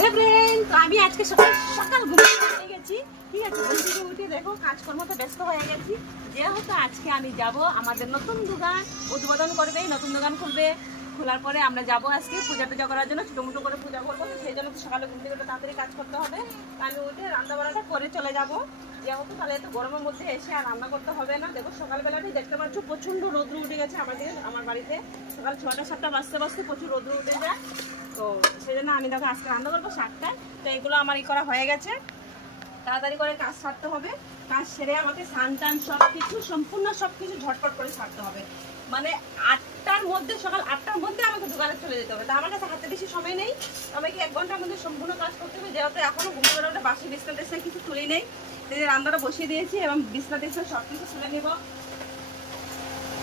Hello friend, তো আমি আজকে সকাল সকাল ঘুম থেকে উঠে গেছি। ঠিক আছে, ঘুম থেকে উঠে দেখো কাজকর্মতে ব্যস্ত হয়ে গেছি। যেহেতু আজকে আমি যাব আমাদের নতুন দোকান উদ্বোধন করবে, নতুন দোকান খুলবে। খোলার পরে আমরা যাব আজকে পূজা টুজা করার জন্য, ছোটো মোটো করে পূজা করবো। তো সেই জন্য তো সকালে ঘুম থেকে তাড়াতাড়ি কাজ করতে হবে। আমি উঠে রান্না বান্নাটা করে চলে যাব। যেহেতু তাহলে এত গরমের মধ্যে এসে আর রান্না করতে হবে না। দেখো সকালবেলাটাই দেখতে পাচ্ছ প্রচণ্ড রোদ্র উঠে গেছে আমার বাড়িতে। সকাল 6টা-7টা বাজতে প্রচুর রোদ্র উঠে যায়। তো সেই জন্য আমি দেখো আজকে রান্না করবো 7টায়। তো এগুলো আমার করা হয়ে গেছে। তাড়াতাড়ি করে কাজ সারতে হবে। কাজ সেরে আমাকে স্নান টান সম্পূর্ণ সব কিছু ঝটপট করে সারতে হবে। মানে 8টার মধ্যে, সকাল 8টার মধ্যে আমাকে দোকানে চলে যেতে হবে। তা আমার কাছে হাতে বেশি সময় নেই। আমাকে 1 ঘন্টার মধ্যে সম্পূর্ণ কাজ করতে হবে। যেহেতু এখনো ঘুমে বেরোটা বাসি বিছনা টিছনা কিছু তুলি নেই। রান্নাটা বসিয়ে দিয়েছি এবং বিছনা টিছনা সব কিছু তুলে নিব।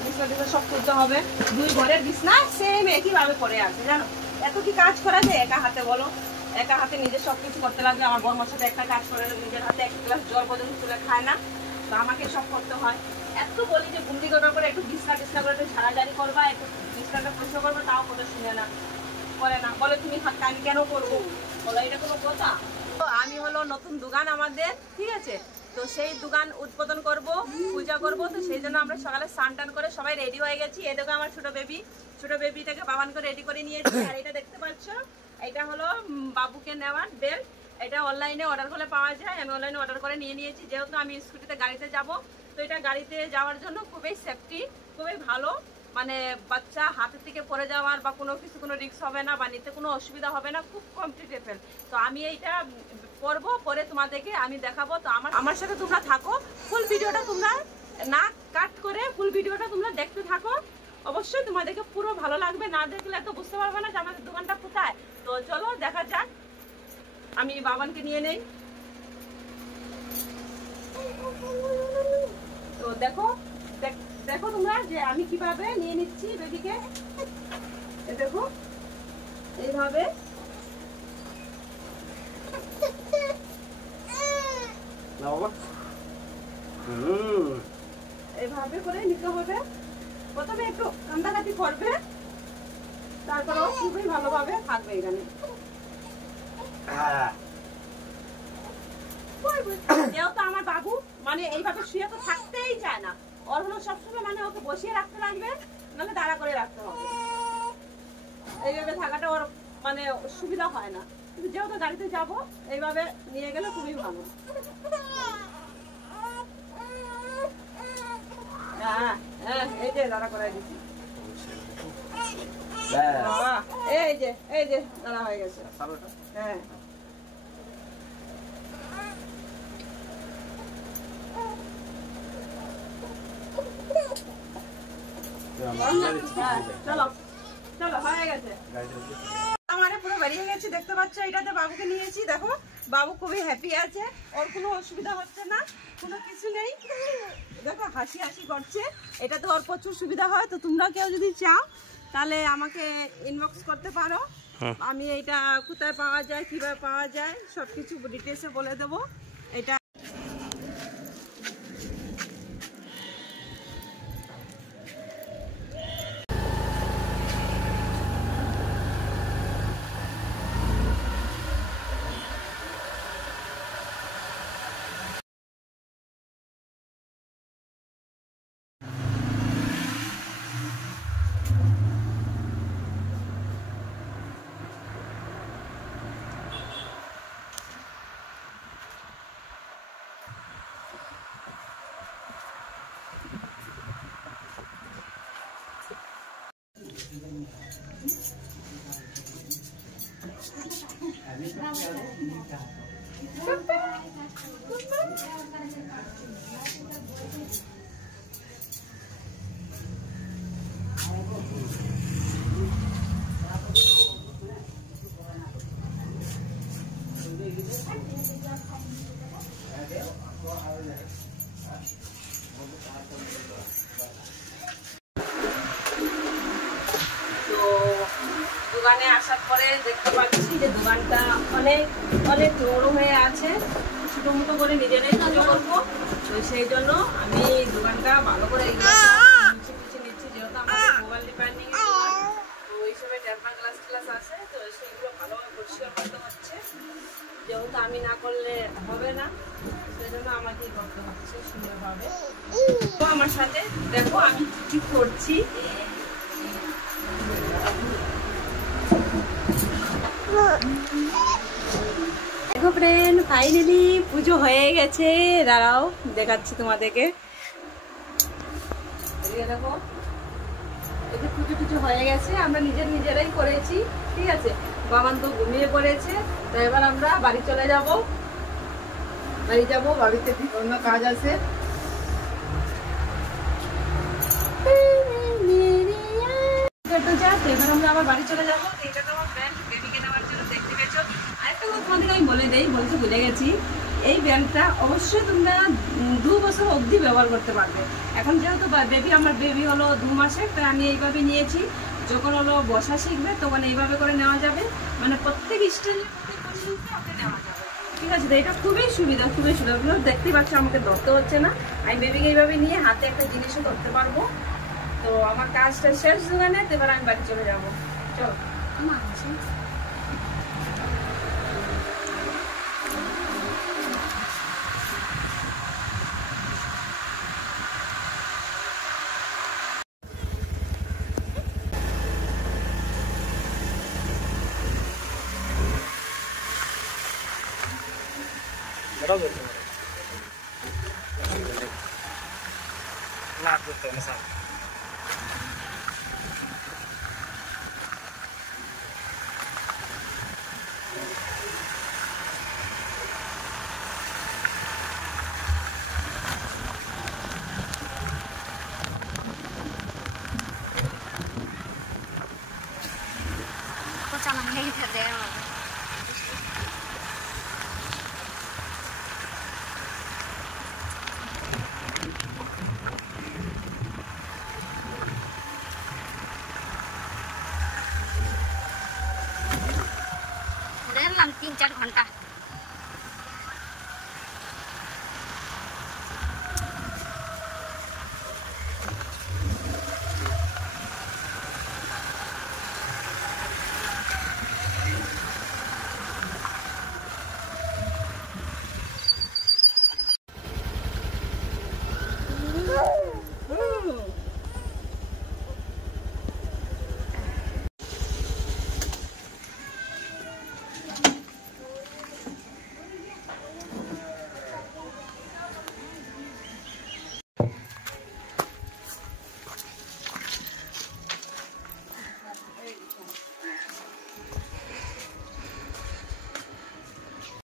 বিছনা টিছনা সব তুলতে হবে। 2 ঘরের বিছনা সেম একইভাবে পড়ে আছে, জানো। এত কি কাজ করা যায় একা হাতে, বলো? একা হাতে নিজের সবকিছু করতে লাগবে। আমার বর্মার সাথে একটা কাজ করে নিজের হাতে 1 গ্লাস জল পর্যন্ত তুলে খায় না। তো আমাকে সব করতে হয়। এত বলি যে ঘুম থেকে ওঠার পরে একটু বিছনা টিছনা করে একটু ঝাড়াঝাড়ি করবা, একটু বিছনাটা পরিষ্কার করবা, তাও করে শুনে না, করে না। বলে তুমি আমি কেন করবো, বলো এটা কোনো কথা? তো আমি হলো নতুন দোকান আমাদের, ঠিক আছে। তো সেই দোকান উদ্বোধন করব, পূজা করব। তো সেই জন্য আমরা সকালে স্নান টান করে সবাই রেডি হয়ে গেছি। এই দেখো আমার ছোট বেবিটাকে বাবান করে রেডি করে নিয়েছি। আর এটা দেখতে পাচ্ছ, এটা হলো বাবুকে নেওয়ার বেল্ট। এটা অনলাইনে অর্ডার করলে পাওয়া যায়। আমি অনলাইনে অর্ডার করে নিয়ে নিয়েছি। যেহেতু আমি স্কুটিতে গাড়িতে যাব, তো এটা গাড়িতে যাওয়ার জন্য খুবই সেফটি, খুবই ভালো। মানে বাচ্চা হাতের থেকে পড়ে যাওয়ার বা কোনো কিছু কোনো রিস্ক হবে না, বা নিতে কোনো অসুবিধা হবে না, খুব কমফোর্টেবল। তো আমি এইটা করবো, পরে তোমাদেরকে আমি দেখাবো। তো আমার সাথে তোমরা থাকো, ফুল ভিডিওটা তোমরা না কাট করে ফুল ভিডিওটা তোমরা দেখতে থাকো। অবশ্যই তোমাদেরকে পুরো ভালো লাগবে, না দেখলে তো বুঝতে পারবে না যে আমাদের দোকানটা কোথায়। তো চলো দেখা যাক। আমি বাবানকে নিয়ে নেই। তো দেখো দেখো তোমরা যে আমি কিভাবে নিয়ে নিচ্ছি বেবিকে। দেখো এইভাবে এইভাবে করে নিতে হবে। প্রথমে একটু কান্দাকাটি করবে, তারপরেও খুবই ভালোভাবে থাকবে এখানে। যেহেতু আমার বাবু মানে এইভাবে শুয়ে তো থাকতেই চায় না, ওর হলো সবসময় মানে ওকে বসিয়ে রাখতে লাগবে, নাহলে দাঁড়া করে রাখতে হবে। এইভাবে থাকাটা ওর মানে সুবিধা হয় না। কিন্তু যেহেতু গাড়িতে যাব, এইভাবে নিয়ে গেলে খুবই ভালো। হ্যাঁ হ্যাঁ, এই যে দাঁড়া করে দিচ্ছি। এই যে দাঁড়া হয়ে গেছে। হ্যাঁ চলো চলো, হয়ে গেছে। আমার পুরো বেরিয়ে গেছি, দেখতে পাচ্ছ। এটাতে বাবুকে নিয়েছি। দেখো বাবু খুবই হ্যাপি আছে, ওর কোনো অসুবিধা হচ্ছে না, কোনো কিছু নেই। দেখো হাসি হাসি করছে। এটাতে ওর প্রচুর সুবিধা হয়। তো তোমরা কেউ যদি চাও তাহলে আমাকে ইনবক্স করতে পারো। আমি এটা কোথায় পাওয়া যায়, কিভাবে পাওয়া যায়, সবকিছু ডিটেলসে বলে দেবো। এটা দোকানে আসার পরে দেখতে পাচ্ছি যে দোকানটা অনেক অনেক নরম হয়ে আছে। ছোটো মোটো করে নিজেরাই পুজো করবো। তো সেই জন্য আমি দোকানটা ভালো করে নিচ্ছি। যেহেতু আমাদের মোবাইল রিপেয়ারিং এর দোকান, তো ওই হিসেবে টেম্পার গ্লাস আছে, তো সেগুলো ভালোভাবে পরিষ্কার করতে হচ্ছে। যেহেতু আমি না করলে হবে না, সেজন্য আমাকেই করতে হচ্ছে সুন্দরভাবে। তো আমার সাথে দেখো আমি কি করছি। দেখো ফ্রেন্ড, ফাইনালি পুজো হয়ে গেছে। দাঁড়াও দেখাচ্ছি তোমাদেরকে। দেখো এই যে পুজো টুজো হয়ে গেছে, আমরা নিজেরাই করেছি, ঠিক আছে। বাবান তো ঘুমিয়ে পড়েছে, তো এবার আমরা বাড়ি চলে যাব। বাড়িতে অন্য কাজ আছে। এবার আমরা আবার বাড়ি চলে যাবো। এটা তো আমার ব্যান্ড বেবিকে নেওয়ার জন্য দেখতে পেয়েছো। আরেকটা কথা তোমাদেরকে আমি বলতে ভুলে গেছি, এই ব্যান্ডটা অবশ্যই তোমরা 2 বছর অবধি ব্যবহার করতে পারবে। এখন যেহেতু আমার বেবি হলো 2 মাসের, তাই আমি এইভাবে নিয়েছি। যখন হলো বসা শিখবে তখন এইভাবে করে নেওয়া যাবে, মানে প্রত্যেক স্টেজে নেওয়া যাবে, ঠিক আছে। তো এটা খুবই সুবিধা। দেখতে পাচ্ছ আমাকে ধরতে হচ্ছে না, আমি বেবিকে এইভাবে নিয়ে হাতে একটা জিনিসও ধরতে পারবো। তো আমার কাজটা শেষ দোকানে, এবার আমি বাড়ি চলে যাবো। চলো দেখলাম 3-4 ঘন্টা।